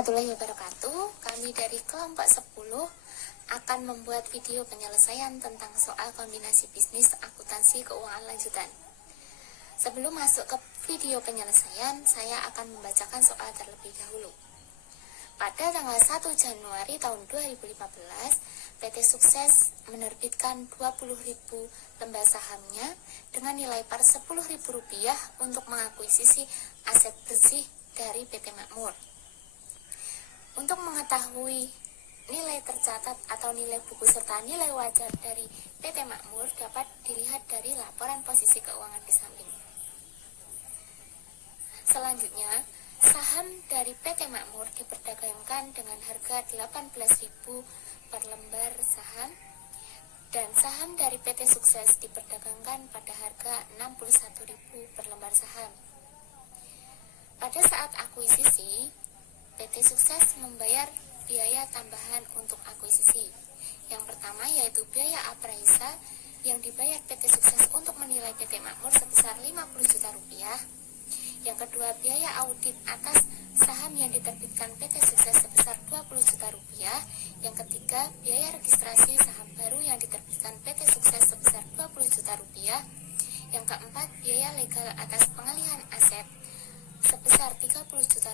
warahmatullahi wabarakatuh. Kami dari kelompok 10 akan membuat video penyelesaian tentang soal kombinasi bisnis akuntansi keuangan lanjutan. Sebelum masuk ke video penyelesaian, saya akan membacakan soal terlebih dahulu. Pada tanggal 1 Januari tahun 2015, PT Sukses menerbitkan 20.000 lembar sahamnya dengan nilai par Rp10.000 untuk mengakuisisi aset bersih dari PT Makmur. Untuk mengetahui nilai tercatat atau nilai buku serta nilai wajar dari PT Makmur dapat dilihat dari laporan posisi keuangan di samping. Selanjutnya, saham dari PT Makmur diperdagangkan dengan harga Rp18.000 per lembar saham dan saham dari PT Sukses diperdagangkan pada harga Rp61.000 per lembar saham. Pada saat akuisisi, PT Sukses membayar biaya tambahan untuk akuisisi. Yang pertama yaitu biaya appraisa yang dibayar PT Sukses untuk menilai PT Makmur sebesar Rp50 juta. Yang kedua, biaya audit atas saham yang diterbitkan PT Sukses sebesar Rp20 juta. Yang ketiga, biaya registrasi saham baru yang diterbitkan PT Sukses sebesar Rp20 juta. Yang keempat, biaya legal atas pengalihan aset sebesar Rp30 juta.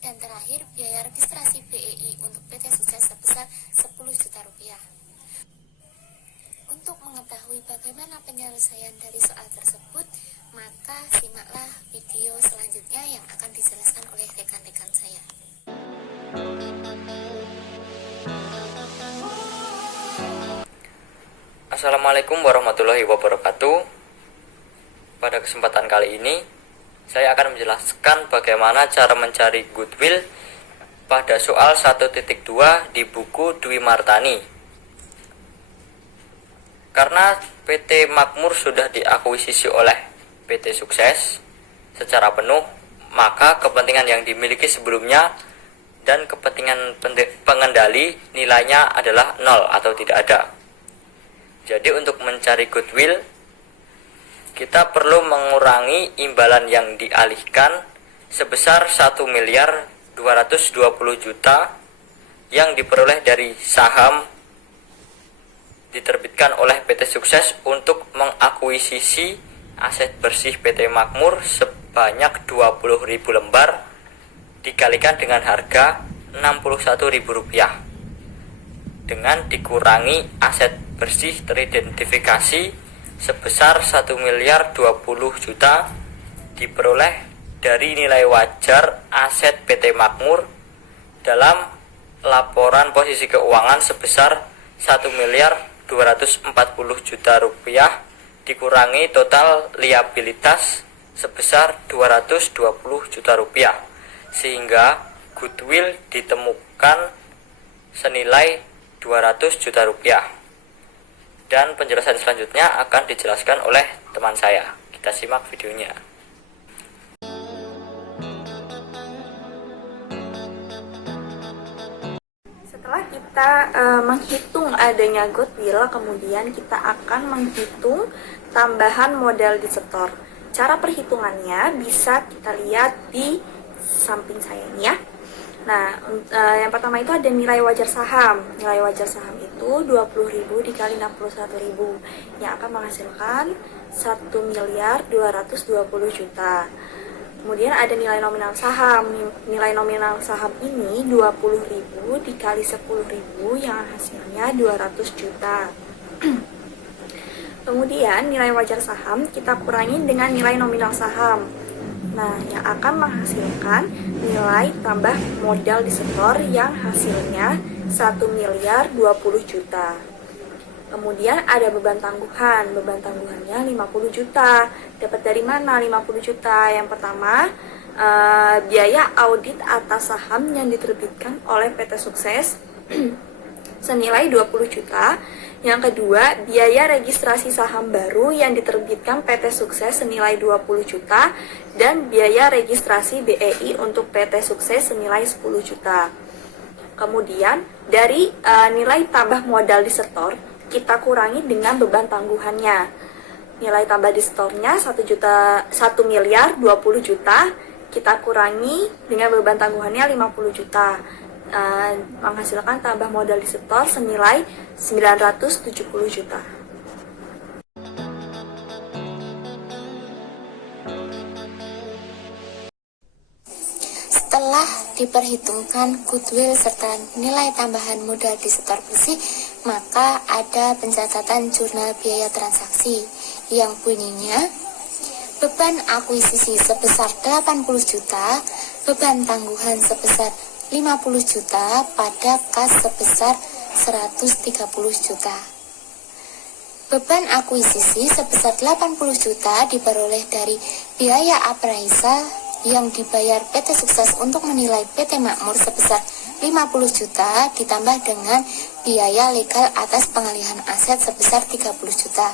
Dan terakhir, biaya registrasi BEI untuk PT Sukses sebesar Rp10 juta. Untuk mengetahui bagaimana penyelesaian dari soal tersebut, maka simaklah video selanjutnya yang akan dijelaskan oleh rekan-rekan saya. Assalamualaikum warahmatullahi wabarakatuh. Pada kesempatan kali ini, saya akan menjelaskan bagaimana cara mencari goodwill pada soal 1.2 di buku Dwi Martani. Karena PT Makmur sudah diakuisisi oleh PT Sukses secara penuh, maka kepentingan yang dimiliki sebelumnya dan kepentingan pengendali nilainya adalah nol atau tidak ada. Jadi untuk mencari goodwill, kita perlu mengurangi imbalan yang dialihkan sebesar 1.220.000.000 yang diperoleh dari saham diterbitkan oleh PT Sukses untuk mengakuisisi aset bersih PT Makmur sebanyak 20.000 lembar dikalikan dengan harga Rp61.000 dengan dikurangi aset bersih teridentifikasi sebesar 1.020.000.000 diperoleh dari nilai wajar aset PT Makmur dalam laporan posisi keuangan sebesar Rp1.240.000.000 dikurangi total liabilitas sebesar Rp220 juta, sehingga goodwill ditemukan senilai Rp200 juta. Dan penjelasan selanjutnya akan dijelaskan oleh teman saya. Kita simak videonya. Setelah kita menghitung adanya goodwill, kemudian kita akan menghitung tambahan modal disetor. Cara perhitungannya bisa kita lihat di samping saya ini ya. Nah, yang pertama itu ada nilai wajar saham. Nilai wajar saham itu 20.000 dikali 61.000 yang akan menghasilkan 1.220.000.000. Kemudian ada nilai nominal saham. Nilai nominal saham ini 20.000 dikali 10.000 yang hasilnya 200 juta. Kemudian nilai wajar saham kita kurangi dengan nilai nominal saham. Nah, yang akan menghasilkan nilai tambah modal disetor yang hasilnya 1.020.000.000. Kemudian ada beban tangguhan. Beban tangguhannya 50 juta. Dapat dari mana 50 juta? Yang pertama, biaya audit atas saham yang diterbitkan oleh PT Sukses senilai 20 juta. Yang kedua, biaya registrasi saham baru yang diterbitkan PT Sukses senilai 20 juta dan biaya registrasi BEI untuk PT Sukses senilai 10 juta. Kemudian, dari nilai tambah modal disetor, kita kurangi dengan beban tangguhannya. Nilai tambah disetornya 1.020.000.000 kita kurangi dengan beban tangguhannya 50 juta. Menghasilkan tambah modal disetor senilai 970 juta. Setelah diperhitungkan goodwill serta nilai tambahan modal disetor bersih, maka ada pencatatan jurnal biaya transaksi yang bunyinya beban akuisisi sebesar 80 juta, beban tangguhan sebesar 50 juta pada kas sebesar 130 juta. Beban akuisisi sebesar 80 juta diperoleh dari biaya appraisal yang dibayar PT Sukses untuk menilai PT Makmur sebesar 50 juta ditambah dengan biaya legal atas pengalihan aset sebesar 30 juta.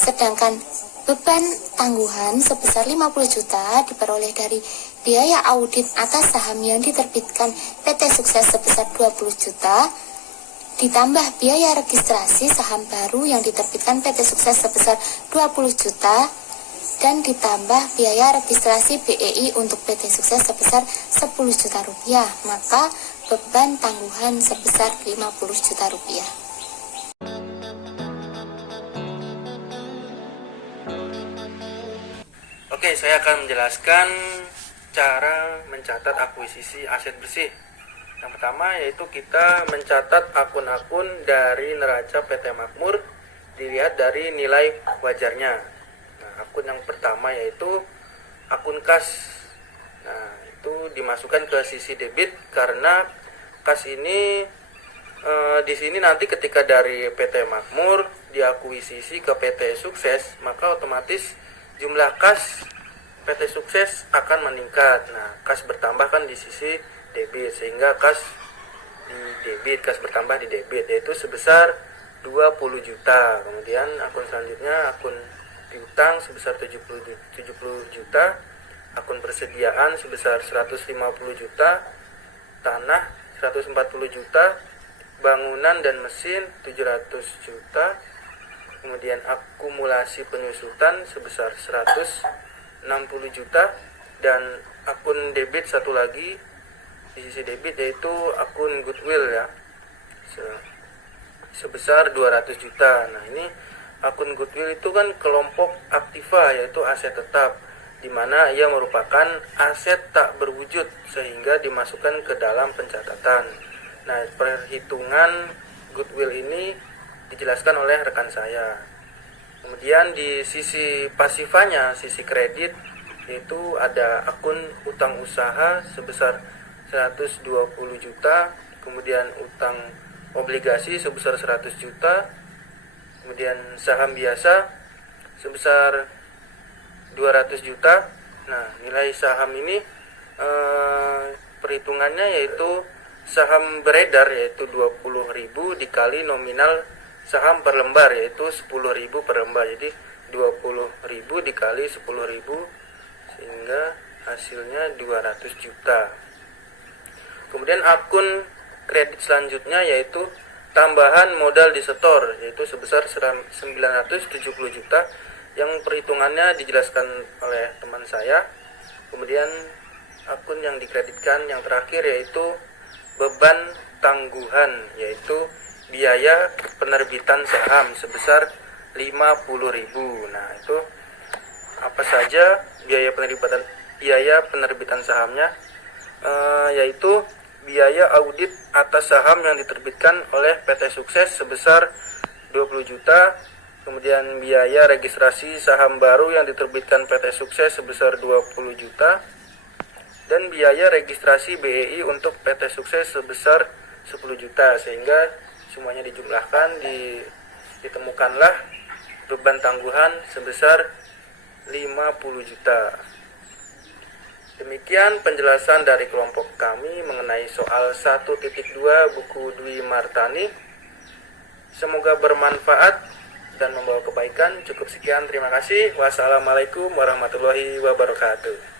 Sedangkan beban tangguhan sebesar 50 juta diperoleh dari biaya audit atas saham yang diterbitkan PT Sukses sebesar 20 juta, ditambah biaya registrasi saham baru yang diterbitkan PT Sukses sebesar 20 juta, dan ditambah biaya registrasi BEI untuk PT Sukses sebesar 10 juta rupiah, maka beban tangguhan sebesar 50 juta rupiah. Oke, saya akan menjelaskan cara mencatat akuisisi aset bersih. Yang pertama yaitu kita mencatat akun-akun dari neraca PT Makmur dilihat dari nilai wajarnya. Nah, akun yang pertama yaitu akun kas. Nah, itu dimasukkan ke sisi debit karena kas ini di sini nanti ketika dari PT Makmur diakuisisi ke PT Sukses, maka otomatis jumlah kas PT Sukses akan meningkat. Nah, kas bertambah kan di sisi debit, sehingga kas di debit, kas bertambah di debit, yaitu sebesar 20 juta. Kemudian akun selanjutnya akun piutang sebesar 70 juta, akun persediaan sebesar 150 juta, tanah 140 juta, bangunan dan mesin 700 juta, kemudian akumulasi penyusutan sebesar 160 juta, dan akun debit satu lagi di sisi debit yaitu akun goodwill ya sebesar 200 juta. Nah, ini akun goodwill itu kan kelompok aktiva, yaitu aset tetap, di mana ia merupakan aset tak berwujud sehingga dimasukkan ke dalam pencatatan. Nah, perhitungan goodwill ini dijelaskan oleh rekan saya. Kemudian di sisi pasifanya, sisi kredit, yaitu ada akun utang usaha sebesar 120 juta, kemudian utang obligasi sebesar 100 juta, kemudian saham biasa sebesar 200 juta. Nah, nilai saham ini perhitungannya yaitu saham beredar yaitu 20.000 dikali nominal saham per lembar yaitu 10.000 per lembar. Jadi 20.000 dikali 10.000 sehingga hasilnya 200 juta. Kemudian akun kredit selanjutnya yaitu tambahan modal disetor yaitu sebesar 970 juta yang perhitungannya dijelaskan oleh teman saya. Kemudian akun yang dikreditkan yang terakhir yaitu beban tangguhan yaitu biaya penerbitan saham sebesar 50.000. Nah, itu apa saja biaya penerbitan sahamnya? Yaitu biaya audit atas saham yang diterbitkan oleh PT Sukses sebesar 20 juta, kemudian biaya registrasi saham baru yang diterbitkan PT Sukses sebesar 20 juta, dan biaya registrasi BEI untuk PT Sukses sebesar 10 juta, sehingga semuanya dijumlahkan, ditemukanlah beban tangguhan sebesar 50 juta. Demikian penjelasan dari kelompok kami mengenai soal 1.2 buku Dwi Martani. Semoga bermanfaat dan membawa kebaikan. Cukup sekian, terima kasih. Wassalamualaikum warahmatullahi wabarakatuh.